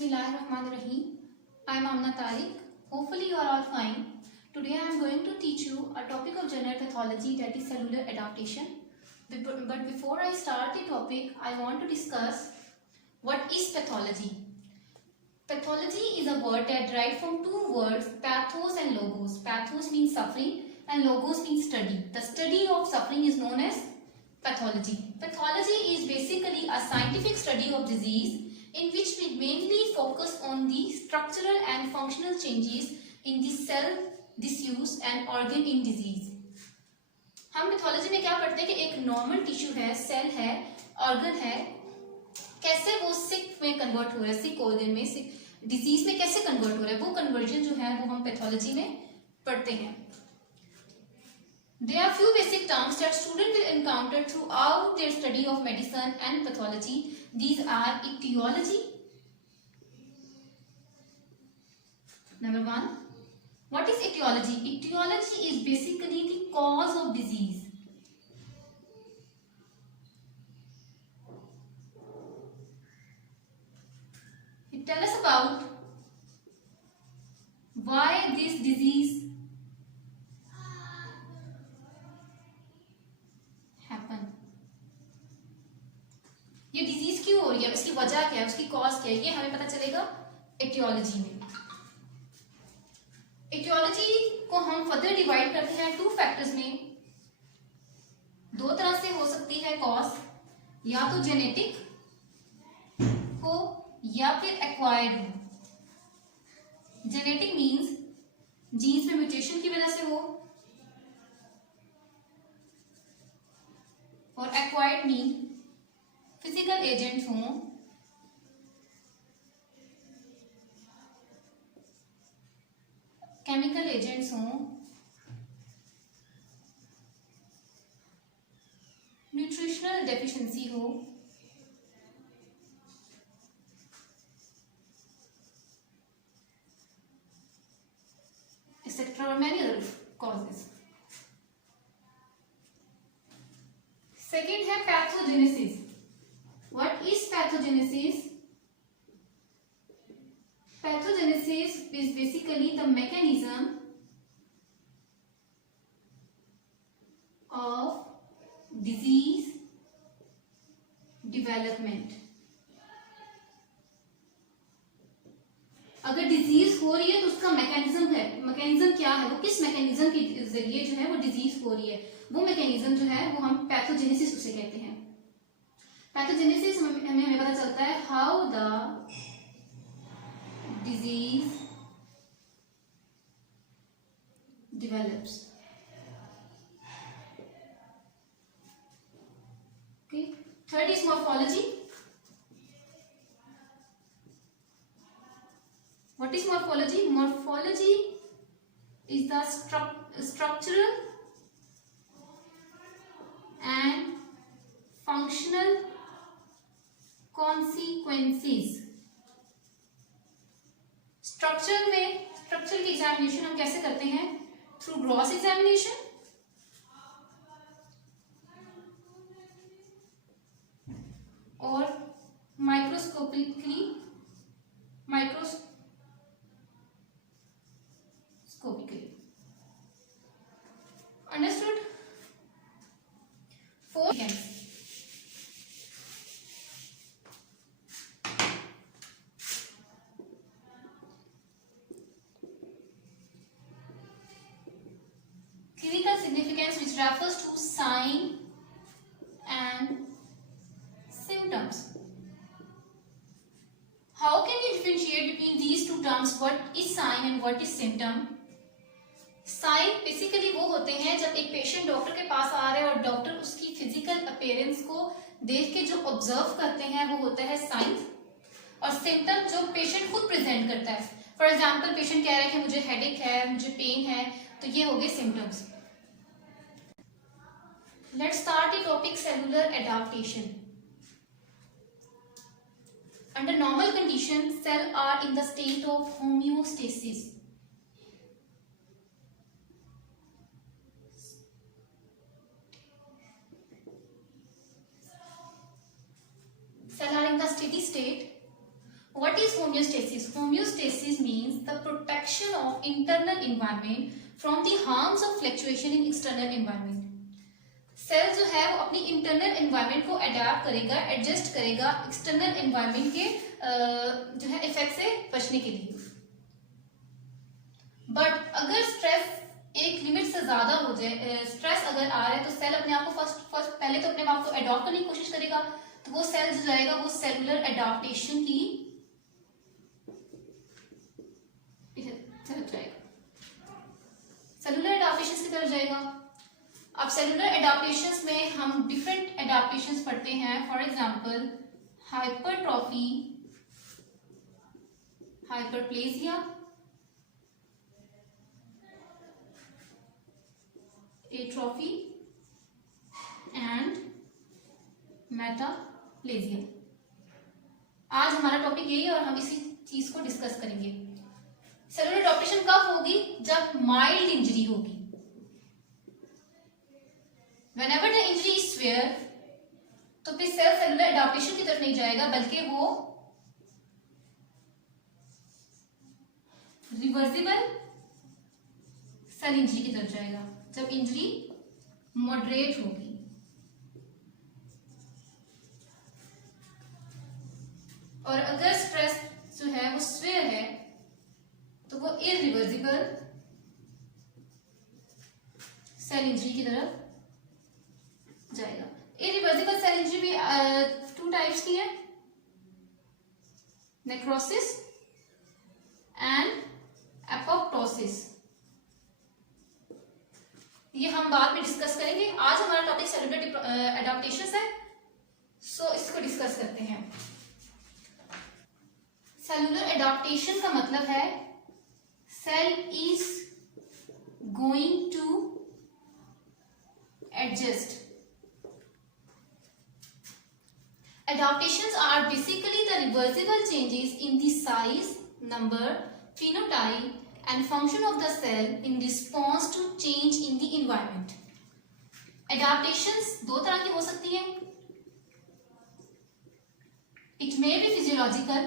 Bismillahirrahmanirrahim. I am Amna Tariq. Hopefully you are all fine. Today I am going to teach you a topic of general pathology, that is cellular adaptation. But before I start the topic, I want to discuss what is pathology. Pathology is a word that derives from two words, pathos and logos. Pathos means suffering and logos means study. The study of suffering is known as pathology. Pathology is basically a scientific study of disease in which we mainly focus on the structural and functional changes in the cell, disuse and organ in disease. हम पैथोलॉजी में क्या पढ़ते हैं कि एक normal tissue है, सेल है, ऑर्गन है, कैसे वो सिक में कन्वर्ट हो रहा है, सिक ऑर्गन में, सिक डिजीज में कैसे कन्वर्ट हो रहा है, वो कन्वर्जन जो है वो हम पैथोलॉजी में पढ़ते हैं. There are few basic terms that students will encounter throughout their study of medicine and pathology. These are etiology. Number one, what is etiology? Etiology is basically the cause of disease. It tells us about why this disease ये डिजीज क्यों हो रही है, उसकी वजह क्या है, उसकी कॉज क्या है, ये हमें पता चलेगा एटियोलॉजी में. एटियोलॉजी को हम फर्दर डिवाइड करते हैं टू फैक्टर्स में. दो तरह से हो सकती है कॉज, या तो जेनेटिक हो या फिर एक्वायर्ड हो. जेनेटिक मींस जीन्स में म्यूटेशन की वजह से हो, और एक्वायर्ड मीन फिजिकल एजेंट्स हों, केमिकल एजेंट्स हों, न्यूट्रिशनल डेफिशिएंसी हो, etc. or many other causes. Second है pathogenesis. What is pathogenesis? Pathogenesis is basically the mechanism of disease development. अगर डिजीज हो रही है तो उसका मैकेनिज्म है. मैकेनिज्म क्या है, वो किस मैकेनिज्म के जरिए जो है वो डिजीज हो रही है, वो मैकेनिज्म जो है वो हम पैथोजेनेसिस उसे कहते हैं. पैथोजेनेसिस हमें पता चलता है how the disease develops. Okay. Third is morphology. What is morphology? Morphology is the structural and functional consequences. Structure की एग्जामिनेशन हम कैसे करते हैं? थ्रू ग्रॉस एग्जामिनेशन और microscopically. Understood? Fourth, clinical significance, which refers to sign and symptoms. How can we differentiate between these two terms? What is sign and what is symptom? Sign basically वो होते हैं जब एक patient doctor के पास आ रहा है और डॉक्टर उसकी फिजिकल अपीयरेंस को देख के जो ऑब्जर्व करते हैं वो होता है साइन. और सिम्टम जो पेशेंट खुद प्रेजेंट करता है. फॉर एग्जांपल पेशेंट कह रहा है कि मुझे हेडेक है, मुझे पेन है, तो ये हो गए symptoms. Let's start the topic cellular adaptation. Under normal condition cell are in the state of homeostasis. cell are in the steady state What is homeostasis? Homeostasis means the protection of internal environment from the harms of fluctuation in external environment. Cell जो है वो अपनी internal environment को adapt करेगा, adjust करेगा external environment के जो है इफेक्ट से बचने के लिए. बट अगर स्ट्रेस एक लिमिट से ज्यादा हो जाए, स्ट्रेस अगर आ रहा है तो सेल अपने आप को फर्स्ट पहले तो अपने आप को अडॉप्ट करने की कोशिश करेगा. तो वो सेल जो जाएगा वो सेलुलर एडाप्टेशन की तरफ जाएगा, सेलुलर एडाप्टेशन की तरफ जाएगा. अब सेलुलर एडाप्टेशंस में हम डिफरेंट एडाप्टेशंस पढ़ते हैं. For example hypertrophy, hyperplasia, atrophy and metaplasia. आज हमारा टॉपिक यही है और हम इसी चीज को डिस्कस करेंगे. सेलुलर एडाप्टेशन कब होगी? जब माइल्ड इंजरी होगी. Whenever the injury is severe, तो फिर सेल सेलुलर एडाप्टेशन की तरफ नहीं जाएगा बल्कि वो रिवर्सिबल सेल इंजरी की तरफ जाएगा जब इंजरी मॉडरेट होगी. और अगर स्ट्रेस जो है वो सीवियर है तो वो इरिवर्सिबल सेल इंजरी की तरफ जाएगा. इरिवर्सिबल सेल इंजरी भी 2 टाइप्स की है, नेक्रोसिस एंड एपोप्टोसिस. ये हम बाद में डिस्कस करेंगे. आज हमारा टॉपिक सेलुलर एडाप्टेशंस है, सो इसको डिस्कस करते हैं. सेलुलर एडाप्टेशन का मतलब है cell is going to adjust. Adaptations are basically the reversible changes in the size, number, phenotype and function of the cell in response to change in the environment. Adaptations 2 तरह की हो सकती हैं. It may be physiological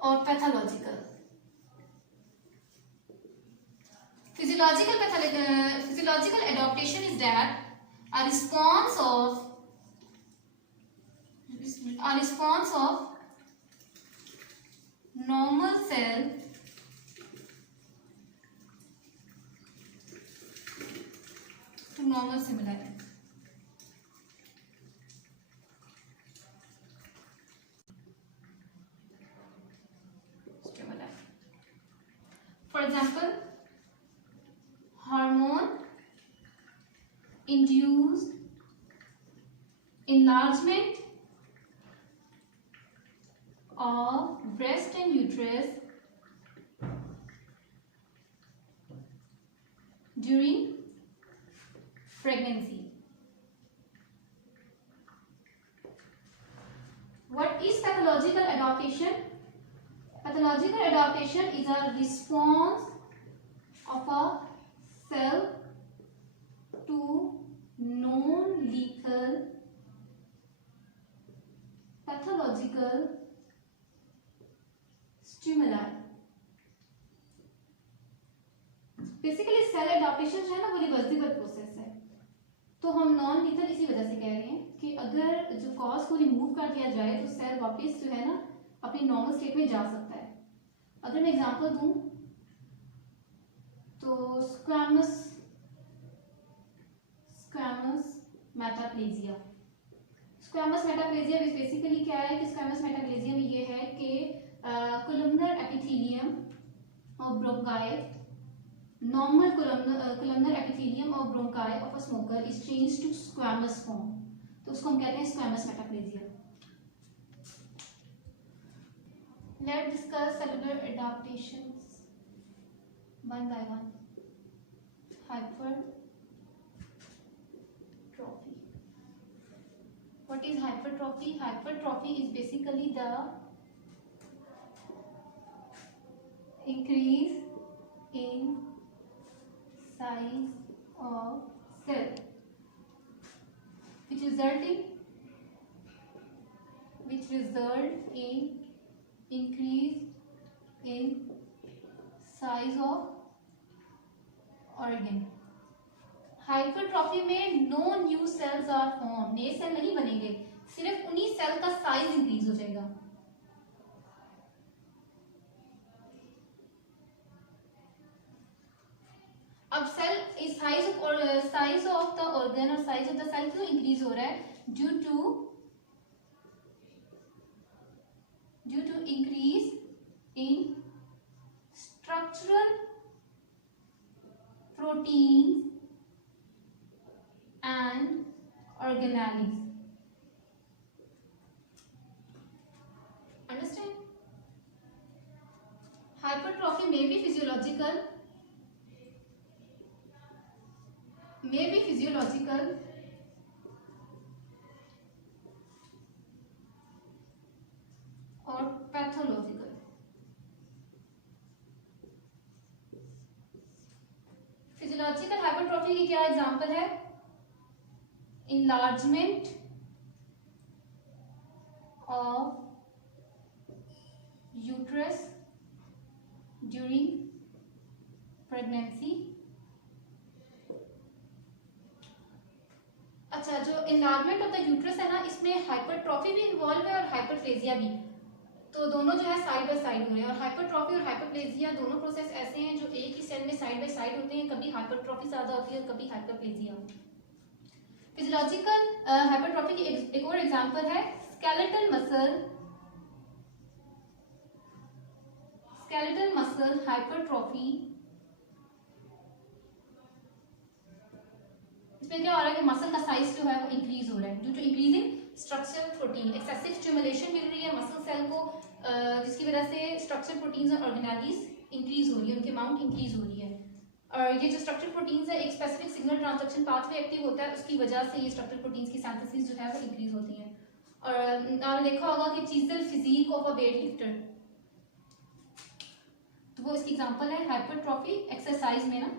और pathological. Physiological adaptation is that a response of normal cell to normal stimuli. For example, hormone induced enlargement of breast and uterus during pregnancy. What is pathological adaptation? Pathological adaptation is a response of a cell to non-lethal pathological stimuli. Basically cell adaptation जो है ना वो reversible process है. तो हम non lethal इसी वजह से कह रहे हैं कि अगर जो कॉज को रिमूव कर दिया जाए तो सेल वापस जो है ना अपनी नॉर्मल स्टेट में जा सकता है. अगर मैं एग्जांपल दूं तो squamous metaplasia. Squamous metaplasia basically क्या है कि स्क्वैमस मेटाप्लेजिया में ये है कि कोलमनर एपिथेलियम और bronchi, normal columnar epithelium or bronchi of a smoker is changed to squamous form. तो उसको हम कहते हैं squamous metaplasia. Let's discuss cellular adaptations one by one. Hypertrophy. What is hypertrophy? Hypertrophy is basically the increase in size of cell. result in increase in size of organ. Hypertrophy में no new cells are form, नए cell नहीं बनेंगे, सिर्फ उन्हीं सेल का size increase हो जाएगा. अब cell size of the organ और साइज ऑफ द सेल क्यों इंक्रीज हो रहा है? Due to increase in structural proteins and organelles. Understand? Hypertrophy may be physiological, or pathological. Physiological hypertrophy की क्या एग्जांपल है? Enlargement of uterus during pregnancy. अच्छा, जो enlargement of the uterus है ना, इसमें हाइपरट्रॉफी भी इन्वॉल्व है और हाइपरप्लेजिया भी. तो दोनों जो है साइड बाय साइड हो रहे हैं. और हाइपरट्रॉफी और हाइपरप्लेजिया दोनों प्रोसेस ऐसे हैं जो एक ही सेल में साइड बाय साइड होते हैं. कभी हाइपरट्रॉफी ज्यादा होती है और कभी हाइपरप्लेजिया. फिजियोलॉजिकल हाइपरट्रॉफी की एक और एग्जांपल है स्केलेटल मसल हाइपरट्रॉफी. इसमें क्या हो रहा है कि मसल का साइज जो है वो इंक्रीज हो रहा है due to increasing structural protein. Excessive stimulation मिल रही है मसल सेल को, जिसकी वजह से स्ट्रक्चरल प्रोटीन्स और ऑर्गेनेलिस इंक्रीज हो रही है, उनकी अमाउंट इंक्रीज हो रही है. और ये जो स्ट्रक्चरल प्रोटीन्स है, एक specific signal transduction pathway active होता है, उसकी वजह से ये स्ट्रक्चरल प्रोटीन्स की सिंथेसिस जो है वो इंक्रीज होती है. और आपने देखा होगा कि chiselled physique of a weightlifter, तो वो इसकी एग्जांपल है. हाइपरट्रॉफी एक्सरसाइज में ना,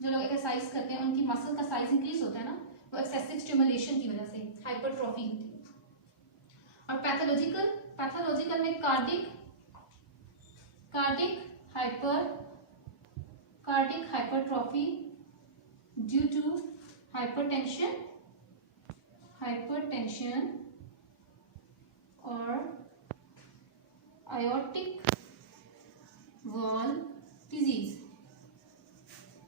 जो लोग एक्सरसाइज करते हैं उनकी मसल का साइज इंक्रीज होता है ना, वो एक्सेसिव स्टिमुलेशन की वजह से हाइपरट्रॉफी होती है. और पैथोलॉजिकल में cardiac hypertrophy due to hypertension और आयोटिक वॉल्व डिजीज.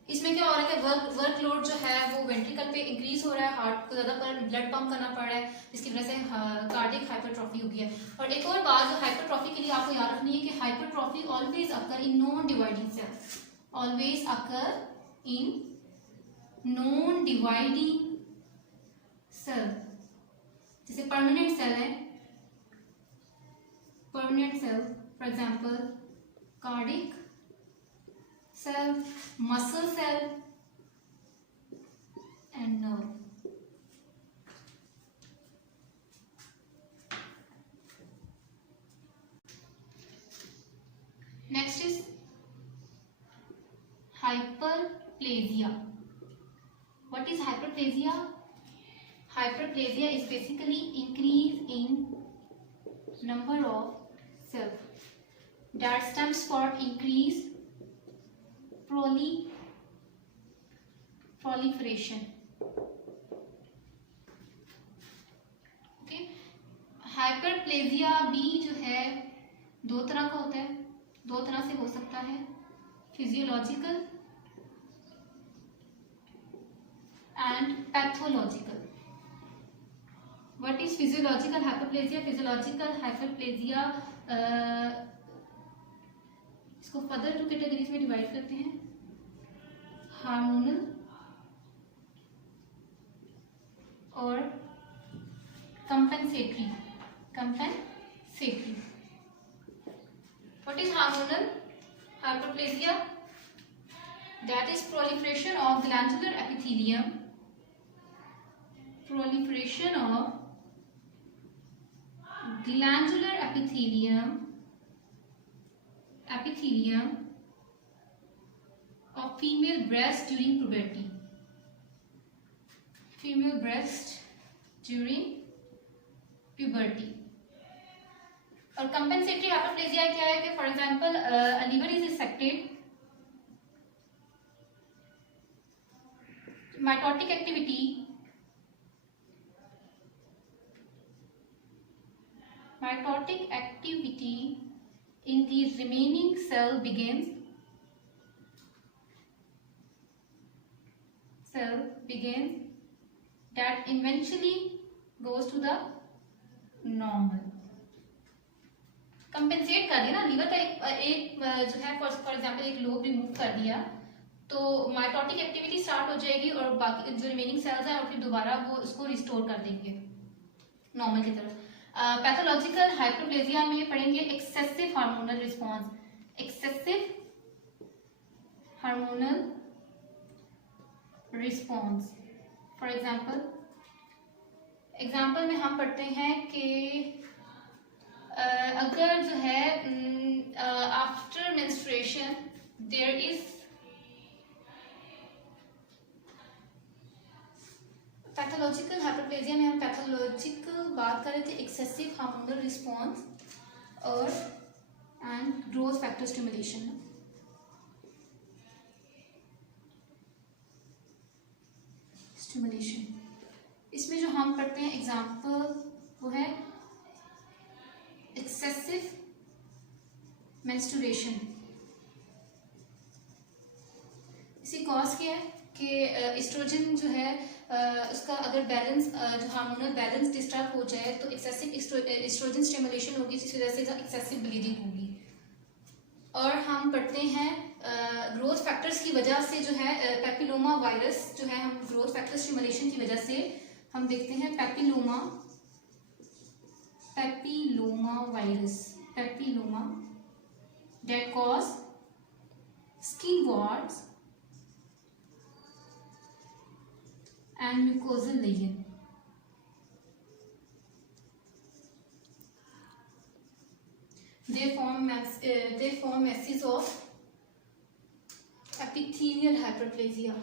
इसमें क्या हो रहा है कि वर्कलोड जो है वो वेंट्रिकल पे इंक्रीज हो रहा है, हार्ट को ज्यादा ब्लड पंप करना पड़ रहा है, जिसकी वजह से कार्डिक हाइपरट्रॉफी हो गई है. और एक और बात जो हाइपरट्रॉफी के लिए आपको याद रखनी है कि hypertrophy always occur in non dividing cell. जैसे परमानेंट सेल है, for example cardiac cell, muscle cell and nerve. Next is hyperplasia. What is hyperplasia? Hyperplasia is basically increase in number of cells that stems for increase proliferation. Okay, hyperplasia भी जो है दो तरह का होता है, दो तरह से हो सकता है, physiological and pathological. What is physiological hyperplasia? Physiological hyperplasia इसको फर्दर टू कैटेगरीज में डिवाइड करते हैं. हार्मोनल और compensatory. What is hormonal hyperplasia? That is proliferation of glandular epithelium of female breast during puberty. Female breast during puberty. और compensatory hyperplasia क्या है कि for example liver is affected, mitotic activity in the remaining cell begins that eventually goes to the normal। Compensate कर दिया ना लीवर का एक जो है फॉर एग्जांपल एक लोब रिमूव कर दिया तो माइटोटिक एक्टिविटी स्टार्ट हो जाएगी और बाकी जो रिमेनिंग सेल्स हैं और फिर दोबारा वो उसको रिस्टोर कर देंगे नॉर्मल की तरफ। पैथोलॉजिकल हाइपरप्लेजिया में पढ़ेंगे excessive hormonal response, for example में हम पढ़ते हैं कि अगर जो है after menstruation there is pathological hyperplasia में हम पैथोलॉजिकल बात कर रहे थे एक्सेसिव हार्मोनल रिस्पॉन्स और एंड ग्रोथ फैक्टर स्टिमुलेशन। इसमें जो हम पढ़ते हैं एग्जाम्पल वो है एक्सेसिव मेंस्ट्रुएशन। इसी कॉज क्या है कि एस्ट्रोजन जो है उसका अगर बैलेंस जो हार्मोनल बैलेंस डिस्टर्ब हो जाए तो एक्सेसिव एस्ट्रोजन स्टिमुलेशन होगी जिस वजह से एक्सेसिव ब्लीडिंग होगी। और हम पढ़ते हैं ग्रोथ फैक्टर्स की वजह से जो है पैपिलोमा वायरस जो है हम ग्रोथ फैक्टर स्टिमुलेशन की वजह से हम देखते हैं papilloma virus that cause skin warts and mucosal lesion। They form masses of epithelial hyperplasia।